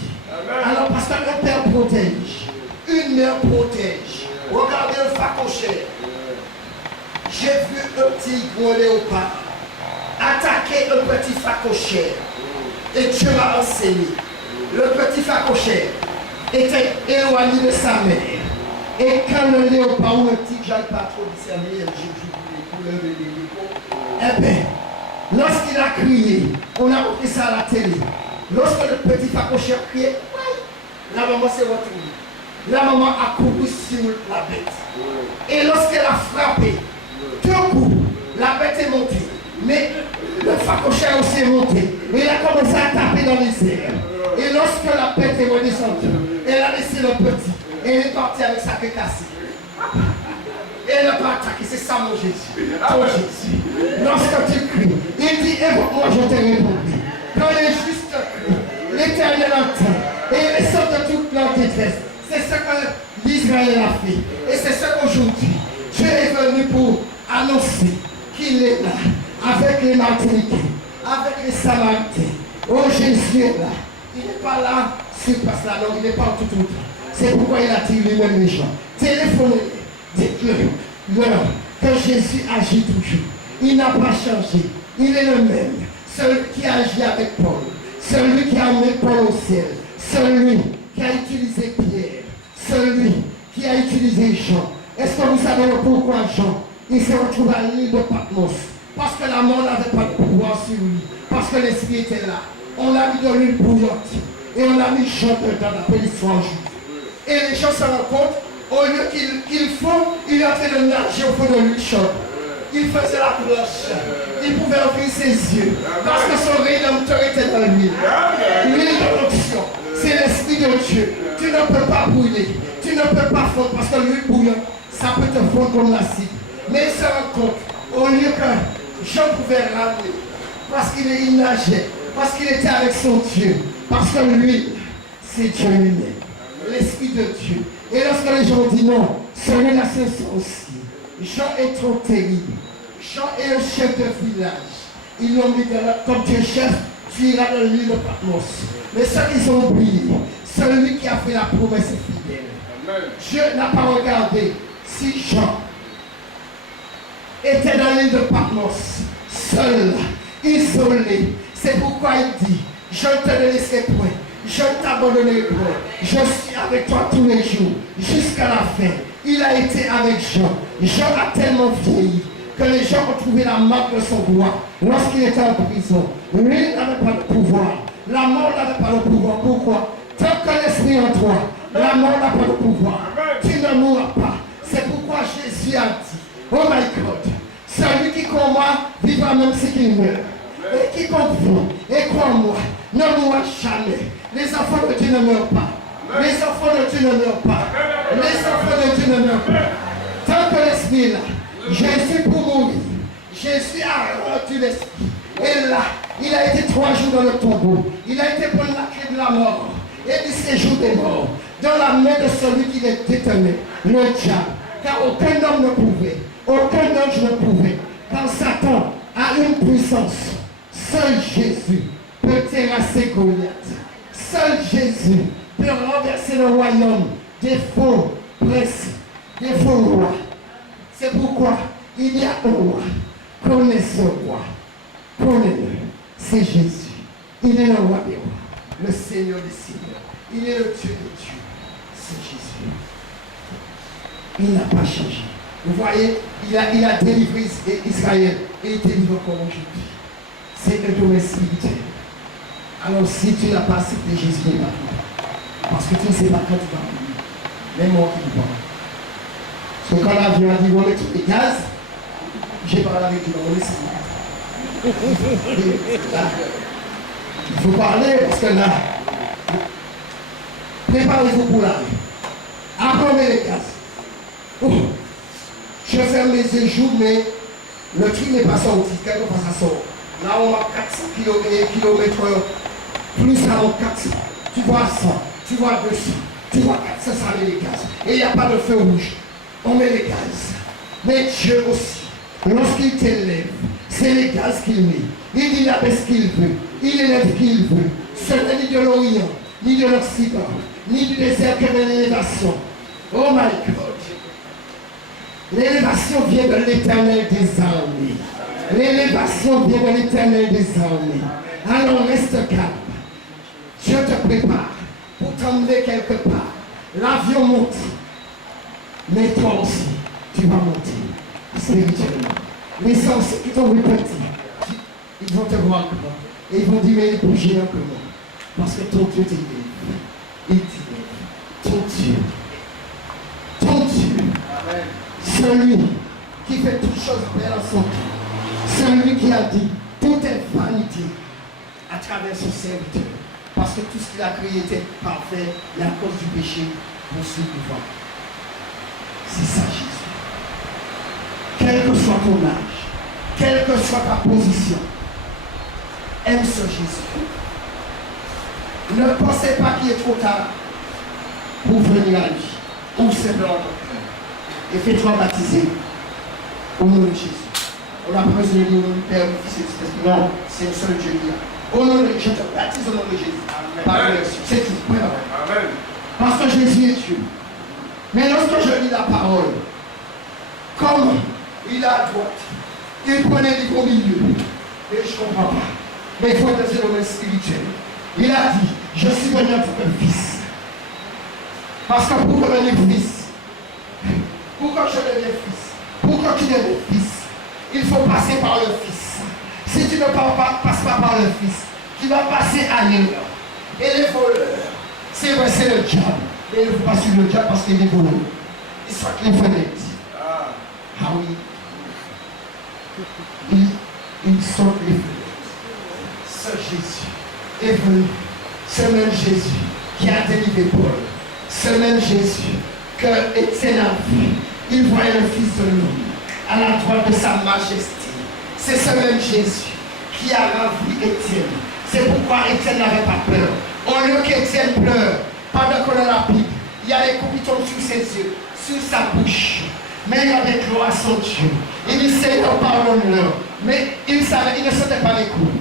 Alors parce qu'un père protège, une mère protège. Regardez le facochère. J'ai vu un petit gros léopard attaquer un petit facochère. Et Dieu m'a enseigné. Le petit facochère était éloigné de sa mère. Et quand le léopard ou un petit, j'aille pas trop discerner, j'ai couleurs de l'hélico. Eh bien, lorsqu'il a crié, on a repris ça à la télé. Lorsque le petit facochère criait, la maman s'est retrouvée. La maman a couru sur la bête. Et lorsqu'elle a frappé, d'un coup, la bête est montée. Mais le facochère aussi est monté. Et il a commencé à taper dans les airs. Et lorsque la bête est redescendue, elle a laissé le petit. Et elle est partie avec sa queue cassée. Et elle n'a pas attaqué. C'est ça mon Jésus. Ton Jésus. Lorsque tu cries, il dit, évoque-moi, je t'ai répondu. Quand les justes crient, l'Éternel entend. Et il les sort de toute leur détresse. C'est ce que l'Israël a fait. Et c'est ce qu'aujourd'hui, Dieu est venu pour annoncer qu'il est là, avec les Martiniquais, avec les Samaritains. Oh, Jésus est là. Il n'est pas là sur place là, non, il n'est pas tout autre. C'est pourquoi il attire lui-même les gens. Téléphonez-les, dites-leur que Jésus agit toujours. Il n'a pas changé. Il est le même. Celui qui a agi avec Paul, celui qui a amené Paul au ciel, celui qui a utilisé Pierre, celui qui a utilisé Jean. Est-ce que vous savez pourquoi Jean, il s'est retrouvé à l'île de Patmos? Parce que la mort n'avait pas de pouvoir sur lui. Parce que l'esprit était là. On l'a mis de l'huile bouillante. Et on a mis Jean dans la péninsule juive. Et les gens se rendent compte, au lieu qu'ils font, il a fait le nager au fond de l'huile chaude. Il faisait la cloche. Il pouvait ouvrir ses yeux. Parce que son rédempteur était dans l'huile. L'huile de l'onction, c'est l'esprit de Dieu. Tu ne peux pas brûler. Tu ne peux pas fondre. Parce que l'huile bouillante, ça peut te fondre comme l'acide. Mais il se rend compte, au lieu que Jean pouvait ramener, parce qu'il nageait, parce qu'il était avec son Dieu, parce que lui, c'est Dieu lui-même, l'Esprit de Dieu. Et lorsque les gens disent non, celui-là c'est ça aussi. Jean est trop terrible. Jean est un chef de village. Ils l'ont mis comme tu es chef, tu iras dans l'île de Patmos. Mais ceux qui ont oublié, celui qui a fait la promesse est fidèle. Dieu n'a pas regardé si Jean était dans l'île de Patmos, seul, isolé. C'est pourquoi il dit, je ne te laisserai point, je ne t'abandonnerai point, je suis avec toi tous les jours, jusqu'à la fin. Il a été avec Jean. Jean a tellement vieilli que les gens ont trouvé la marque de son doigt lorsqu'il était en prison. Lui n'avait pas de pouvoir. La mort n'avait pas de pouvoir. Pourquoi? Tant que l'esprit en toi, la mort n'a pas de pouvoir. Tu ne mourras pas. C'est pourquoi Jésus a dit, oh my God, celui qui croit en moi vivra même si qu'il meurt. Et qui compte vous, et croit en moi, ne mourra jamais. Les enfants de Dieu ne meurent pas. Les enfants de Dieu ne meurent pas. Les enfants de Dieu ne meurent pas. Tant que l'esprit est là, Jésus pour mourir. Jésus a rendu l'esprit. Et là, il a été 3 jours dans le tombeau. Il a été prendre la clé de la mort et du séjour des morts dans la main de celui qui les détenait, le diable. Car aucun homme ne pouvait, aucun ange ne pouvait. Quand Satan a une puissance, seul Jésus peut terrasser Goliath. Seul Jésus peut renverser le royaume des faux princes, des faux rois. C'est pourquoi il y a un roi. Connais ce roi. Connais-le. C'est Jésus. Il est le roi des rois. Le Seigneur des seigneurs. Il est le Dieu des dieux. C'est Jésus. Il n'a pas changé. Vous voyez, il a délivré Israël et il délivre encore aujourd'hui. C'est un domaine spirituel. Alors si tu n'as pas accepté Jésus, il n'est pas toi. Parce que tu ne sais pas quand tu vas mourir. Même moi qui vous parle. Parce que quand l'avion a dit on met tous les gaz, j'ai parlé avec lui dans mon esprit. Il faut parler parce que là, préparez-vous pour l'avion. Apprenez les gaz. Oh, je ferme les yeux, mais le truc n'est pas sorti. Quelque part ça sort. Là, on a 400 km/h. Plus ça, on 400. Tu vois 100, tu vois 200, tu vois 400, ça met les gaz. Et il n'y a pas de feu rouge. On met les gaz. Mais Dieu aussi, lorsqu'il t'élève, c'est les gaz qu'il met. Il abaisse ce qu'il veut. Il élève ce qu'il veut. Ce n'est ni de l'Orient, ni de l'Occident, ni du désert que de l'élévation. Oh my God. L'élévation vient de l'Éternel des armées. L'élévation vient de l'Éternel des armées. Alors reste calme. Dieu te prépare pour t'emmener quelque part. L'avion monte. Mais toi aussi, tu vas monter spirituellement. Les sorciers qui t'ont repenti, ils vont te voir comment. Et ils vont dire, mais bougez un peu moins. Parce que ton Dieu t'élève. Il t'élève. Ton Dieu. Ton Dieu. Amen. Celui qui fait toutes choses bien en son temps. Celui qui a dit, tout est vanité à travers son serviteur. Parce que tout ce qu'il a créé était parfait et à cause du péché, pour ceux qui voient. C'est ça Jésus. Quel que soit ton âge, quelle que soit ta position, aime ce Jésus. Ne pensez pas qu'il est trop tard pour venir à lui. Ou simplement ton cœur. Et fais-toi baptiser au nom de Jésus. On n'a pas besoin de dire au nom du Père, du Fils et du Saint-Esprit. Non, c'est le seul Dieu qui a. Au nom de Jésus, je te baptise au nom de Jésus. Amen. C'est tout. Amen. Parce que Jésus est Dieu. Mais lorsque je lis la parole, comme il est à droite, il prenait les au milieu. Et je ne comprends pas. Mais il faut être dans le domaine spirituel. Il a dit, je suis venu en tant que fils. Parce que pour devenir fils, pour que je devienne fils, pour que tu deviennes fils, il faut passer par le fils. Si tu ne passes pas par le fils, tu vas passer ailleurs. Et les voleurs, c'est vrai, c'est le diable. Mais il ne faut pas suivre le diable parce qu'il est voleur. Il soit qu'il faut l'être. Ah oui. Ils sont les voleurs. Ce Jésus est venu. Ce même Jésus qui a délivré Paul. Ce même Jésus que Étienne a vu. Il voyait le Fils de l'homme à la droite de sa majesté. C'est ce même Jésus qui a rempli Étienne. C'est pourquoi Étienne n'avait pas peur. Au lieu qu'Étienne pleure, pendant qu'on a la Bible, il y a les coups qui tombent sur ses yeux, sur sa bouche. Mais il avait gloire à son Dieu. Il dit, Seigneur, pardonne-leur. Mais il ne sentait pas les coups.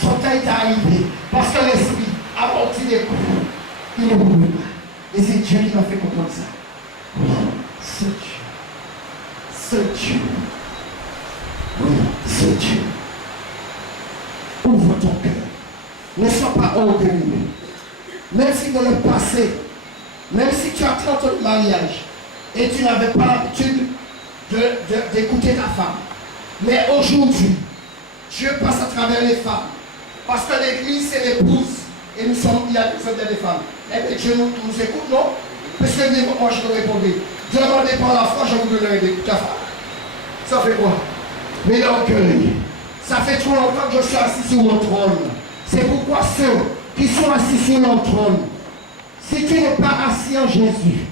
Son temps était arrivé. Parce que l'esprit a porté des coups. Il ne voulait pas. Et c'est Dieu qui m'a fait comprendre ça. Oui, ce Dieu. Ce Dieu. Oui, ce Dieu. Ouvre ton cœur. Ne sois pas orgueilleux. Même si dans le passé, même si tu as 30 ans de mariage et tu n'avais pas l'habitude d'écouter ta femme. Mais aujourd'hui, Dieu passe à travers les femmes. Parce que l'église, c'est l'épouse. Et nous sommes, il y a des femmes. Et bien Dieu nous écoute, non? Parce que moi je te répondais. Demandez par la foi, je vous donnerai des ta femme. Ça fait quoi? Mais l'orgueil. Ça fait trop longtemps que je suis assis sur mon trône. C'est pourquoi ceux qui sont assis sur mon trône, si tu n'es pas assis en Jésus,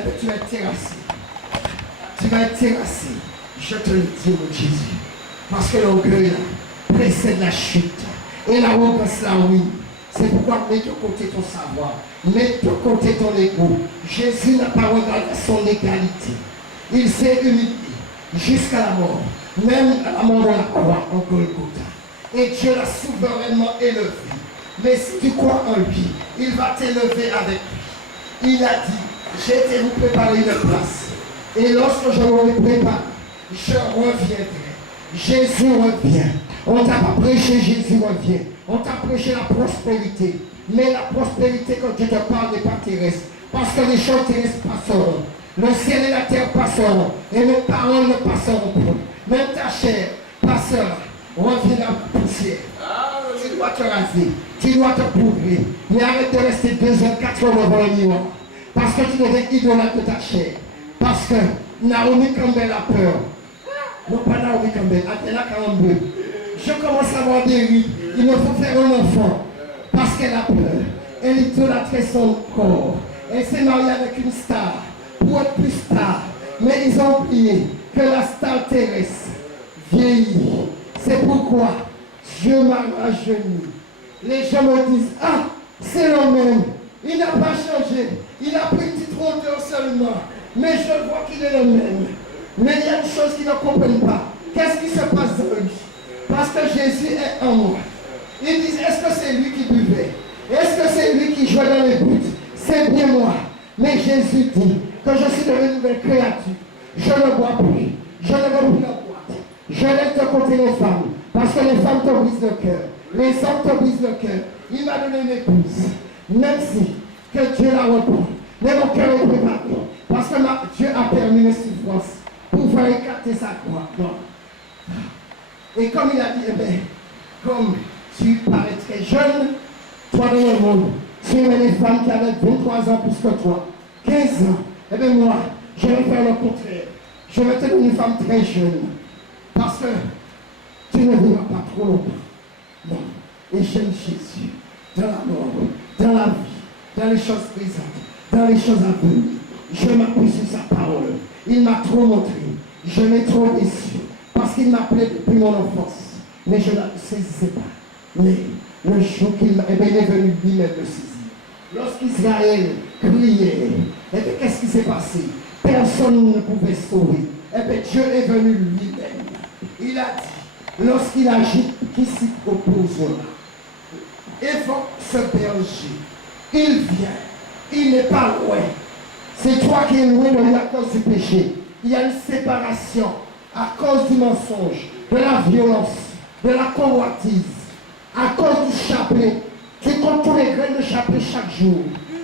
eh bien, tu vas être terrassé. Tu vas être terrassé. Je te le dis, mon Jésus. Parce que l'orgueil précède la chute. Et l'arrogance la ruine. C'est pourquoi mets de côté ton savoir. Mets de côté ton ego. Jésus n'a pas regardé son égalité. Il s'est humilié jusqu'à la mort. Même à la mort de la croix en Golgotha. Et Dieu l'a souverainement élevé. Mais si tu crois en lui, il va t'élever avec lui. Il a dit, j'ai été vous préparer une place. Et lorsque je l'aurai préparé, je reviendrai. Jésus revient. On t'a pas prêché, Jésus revient. On t'a prêché la prospérité. Mais la prospérité, quand Dieu te parle, n'est pas terrestre. Parce que les choses terrestres passeront. Le ciel et la terre passeront. Et mes paroles ne passeront plus. Même ta chair passera. Reviens dans la poussière. Tu dois te raser. Tu dois te pourrir. Mais arrête de rester 2 heures, 4 heures devant le miroir. Parce que tu deviens idolâtre de ta chair. Parce que Naomi Campbell a peur. Non, pas Naomi Campbell, Athéna 42. Je commence à avoir des rides. Il me faut faire un enfant. Parce qu'elle a peur. Elle idolâtrait son corps. Elle s'est mariée avec une star. Pour être plus star. Mais ils ont oublié que la star terrestre vieillit. C'est pourquoi Dieu m'a rajeuni. Les gens me disent, ah, c'est le même. Il n'a pas changé. Il a pris une petite hauteur seulement. Mais je vois qu'il est le même. Mais il y a une chose qu'ils ne comprennent pas. Qu'est-ce qui se passe dans lui? Parce que Jésus est en moi. Ils disent, est-ce que c'est lui qui buvait? Est-ce que c'est lui qui jouait dans les buts? C'est bien moi. Mais Jésus dit que je suis une nouvelle créature. Je ne bois plus. Je ne veux plus la boîte. Je laisse de côté les femmes. Parce que les femmes te brisent le cœur. Les hommes te brisent le cœur. Il m'a donné une épouse. Même si que Dieu la reprend. Mais mon cœur est préparé. Parce que Dieu a permis mes souffrances pour faire écarter sa croix. Non. Et comme il a dit, eh bien, comme tu parais très jeune, toi dans le monde, tu aimais les femmes qui avaient 23 ans plus que toi, 15 ans. Eh bien moi, je vais faire le contraire. Je vais te donner une femme très jeune. Parce que tu ne vivras pas trop longtemps. Non. Et j'aime Jésus dans la mort, dans la vie, dans les choses présentes, dans les choses à venir. Je m'appuie sur sa parole. Il m'a trop montré. Je l'ai trop déçu. Parce qu'il m'appelait depuis mon enfance. Mais je ne le saisissais pas. Mais le jour qu'il m'a... Eh bien, il est venu lui-même le saisir. Lorsqu'Israël criait, eh bien, qu'est-ce qui s'est passé? Personne ne pouvait sauver. Eh bien, Dieu est venu lui-même. Il a dit, lorsqu'il agit, qui s'y oppose là? Évoque ce berger. Il vient. Il n'est pas loin. C'est toi qui es loin de lui à cause du péché. Il y a une séparation à cause du mensonge, de la violence, de la convoitise, à cause du chapelet. Tu comptes tous les grains de chapelet chaque jour.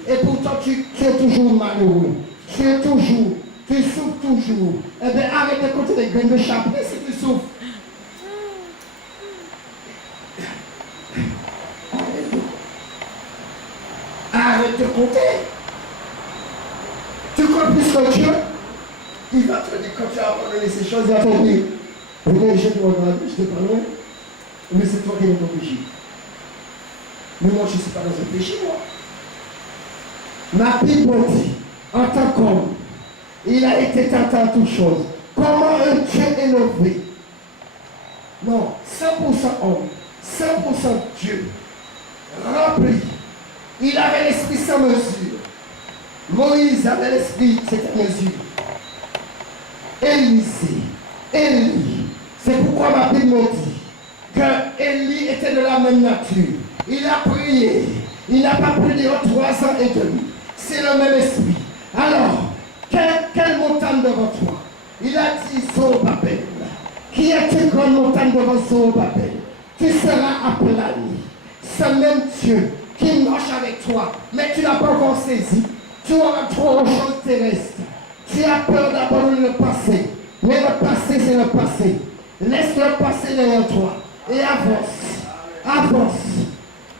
Et pourtant tu es toujours malheureux. Tu souffres toujours. Eh bien arrête de compter les grains de chapelet si tu souffres. Arrête de compter. Tu comptes plus que Dieu. Il va te dire, quand tu as abandonné ces choses, il va te dire, regarde, je te regarde, je t'ai pas loin, mais c'est toi qui es dans ton péché. Mais moi, je ne suis pas dans un péché, moi. Ma Bible dit, en tant qu'homme, il a été tenté à toutes choses. Comment un Dieu élevé? Non, 100% homme, 100% Dieu, rempli. Il avait l'esprit sans mesure. Moïse avait l'esprit, cette mesure. Élie, c'est pourquoi ma Bible me dit que Élie était de la même nature. Il a prié. Il n'a pas prié 3 ans et demi. C'est le même esprit. Alors, quelle montagne devant toi? Il a dit Zorobabel. Qui est une grande montagne devant Zorobabel? Tu seras aplani. Ce même Dieu qui marche avec toi, mais tu n'as pas encore saisi. Tu auras trop de choses terrestres. Tu as peur d'abandonner le passé. Mais le passé, c'est le passé. Laisse le passé derrière toi. Et avance. Avance.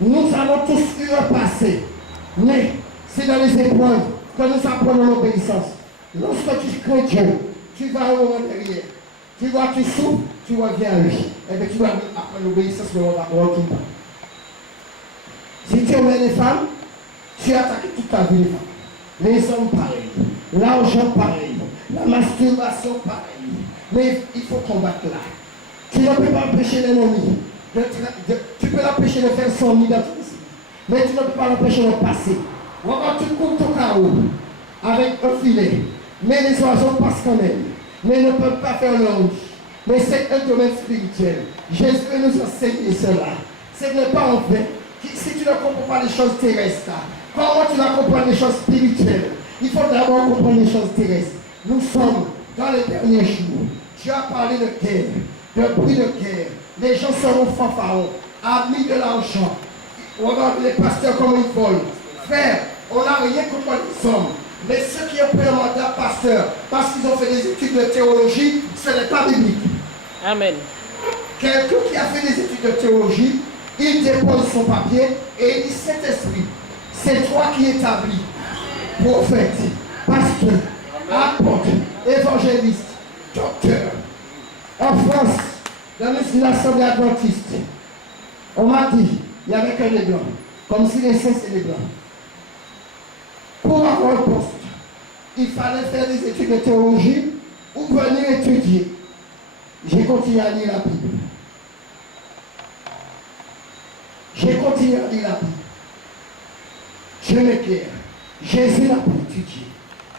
Nous avons tous eu un passé. Mais c'est dans les épreuves que nous apprenons l'obéissance. Lorsque tu crains Dieu, tu vas au moment derrière. Tu vois, tu souffres, tu reviens à lui. Et bien tu vas apprendre l'obéissance, mais on va retourner. Si tu aimes les femmes, tu attaques toute ta vie les femmes. Les hommes pareils. L'argent pareil. La masturbation pareil. Mais il faut combattre là. Tu ne peux pas empêcher l'ennemi. Tu peux l'empêcher de faire son nid dans ton esprit. Mais tu ne peux pas l'empêcher de passer. Regarde, tu coupes ton carreau avec un filet. Mais les oiseaux passent quand même. Mais ils ne peuvent pas faire leur nid. Mais c'est un domaine spirituel. Jésus veut nous enseigner cela. Ce n'est pas en vain. Si tu ne comprends pas les choses terrestres, comment tu vas comprendre les choses spirituelles? Il faut d'abord comprendre les choses terrestres. Nous sommes dans les derniers jours. Tu as parlé de guerre, de prix de guerre. Les gens seront fanfarons, amis de l'argent. Regarde les pasteurs comme ils volent. Frère, on n'a rien contre les hommes. Mais ceux qui ont pris un mandat pasteur, parce qu'ils ont fait des études de théologie, ce n'est pas biblique. Amen. Quelqu'un qui a fait des études de théologie, il dépose son papier et il dit Saint-Esprit, c'est toi qui établis prophète, pasteur, apôtre, évangéliste, docteur. En France, dans l'assemblée adventiste, on m'a dit, il y avait que les blancs, comme si les saints c'est les blancs. Pour avoir un poste, il fallait faire des études de théologie ou venir étudier. J'ai continué à lire la Bible. J'ai continué à lire la Bible. Je m'éclaire. Jésus n'a pas étudié.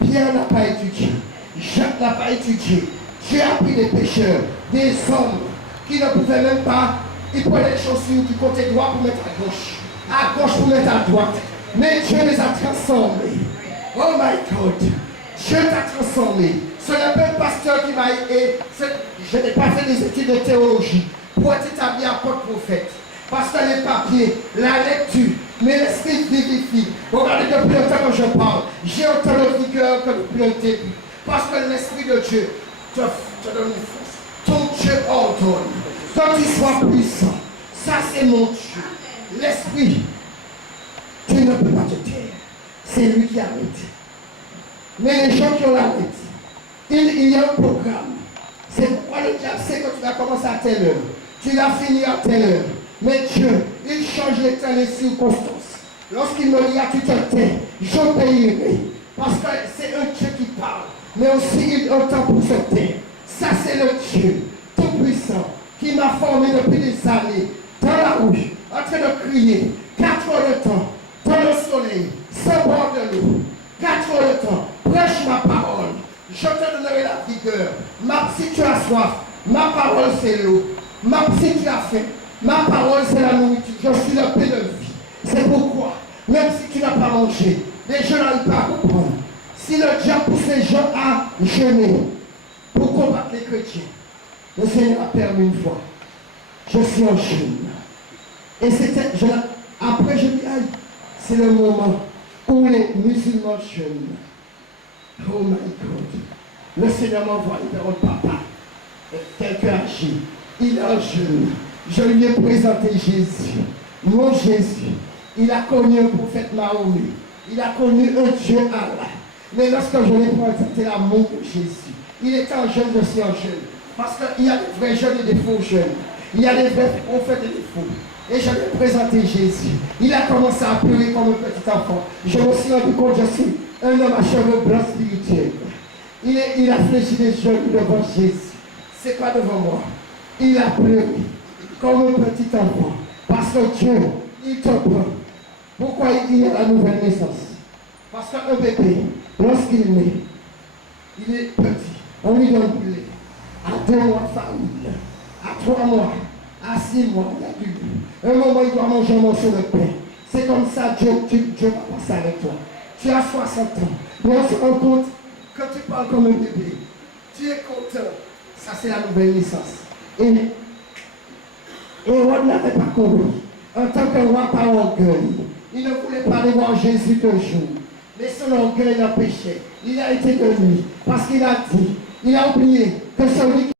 Pierre n'a pas étudié. Jacques n'a pas étudié. Dieu a pris des pécheurs, des hommes qui ne pouvaient même pas. Ils prenaient les chaussures du côté droit pour mettre à gauche pour mettre à droite. Mais Dieu les a transformés. Oh my God. Dieu t'a transformé. Ce n'est pas un pasteur qui m'a aidé. Je n'ai pas fait des études de théologie pour être établi apôtre prophète. Parce que les papiers, la lecture, mais l'esprit vivifie. Regardez depuis le temps que je parle, j'ai autant de vigueur que depuis le début. Parce que l'esprit de Dieu te donne une force. Ton Dieu ordonne. Que tu sois puissant. Ça c'est mon Dieu. L'esprit, tu ne peux pas te taire. C'est lui qui arrête. Mais les gens qui ont l'arrêté, il y a un programme. C'est pourquoi le diable sait que tu vas commencer à telle heure. Tu vas finir à telle heure. Mais Dieu, il change les temps et les circonstances. Lorsqu'il me dit, tu te tais, j'obéirai. Parce que c'est un Dieu qui parle. Mais aussi, il entend pour se taire. Ça, c'est le Dieu tout-puissant qui m'a formé depuis des années dans la rue, en train de crier 4 heures de temps, dans le soleil, sans bord de l'eau. 4 heures de temps, prêche ma parole. Je te donnerai la vigueur. Si tu as soif, ma parole c'est l'eau. Si tu as faim, ma parole c'est la nourriture. Je suis le pain de vie. C'est pourquoi, même si tu n'as pas mangé, les gens n'arrivent pas à comprendre. Si le diable pousse les gens à jeûner pour combattre les chrétiens, le Seigneur a permis une fois. Je suis en jeûne. Et après je dis, aïe, c'est le moment où les musulmans jeûnent. Oh my God. Le Seigneur m'envoie vers un papa. Quelqu'un agit. Il est en jeûne. Je lui ai présenté Jésus. Mon Jésus. Il a connu un prophète Mahomet. Il a connu un Dieu Allah. Mais lorsque je l'ai présenté l'amour de Jésus, il était en jeûne, je suis en jeûne. Parce qu'il y a des vrais jeunes et des faux jeunes. Il y a des vrais prophètes et des faux. Et je lui ai présenté Jésus. Il a commencé à pleurer comme un petit enfant. Je me suis rendu compte, je suis un homme à cheveux blancs spirituels. Il a fléchi les genoux devant Jésus. C'est pas devant moi. Il a pleuré comme un petit enfant. Parce que Dieu, il te prend. Pourquoi il y a la nouvelle naissance? Parce qu'un bébé, lorsqu'il naît, il est petit. On lui donne du lait. À 2 mois de famille, à 3 mois, à 6 mois, il y a du lait. Un moment, il doit manger un morceau de pain. C'est comme ça, Dieu va passer avec toi. Tu as 60 ans. Mais on se rend compte que tu parles comme un bébé. Tu es content. Ça, c'est la nouvelle naissance. Et on n'avait pas compris. En tant que roi par orgueil, il ne voulait pas aller voir Jésus un jour. Mais son orgueil l'empêchait. Il a été de lui. Parce qu'il a dit, il a oublié que celui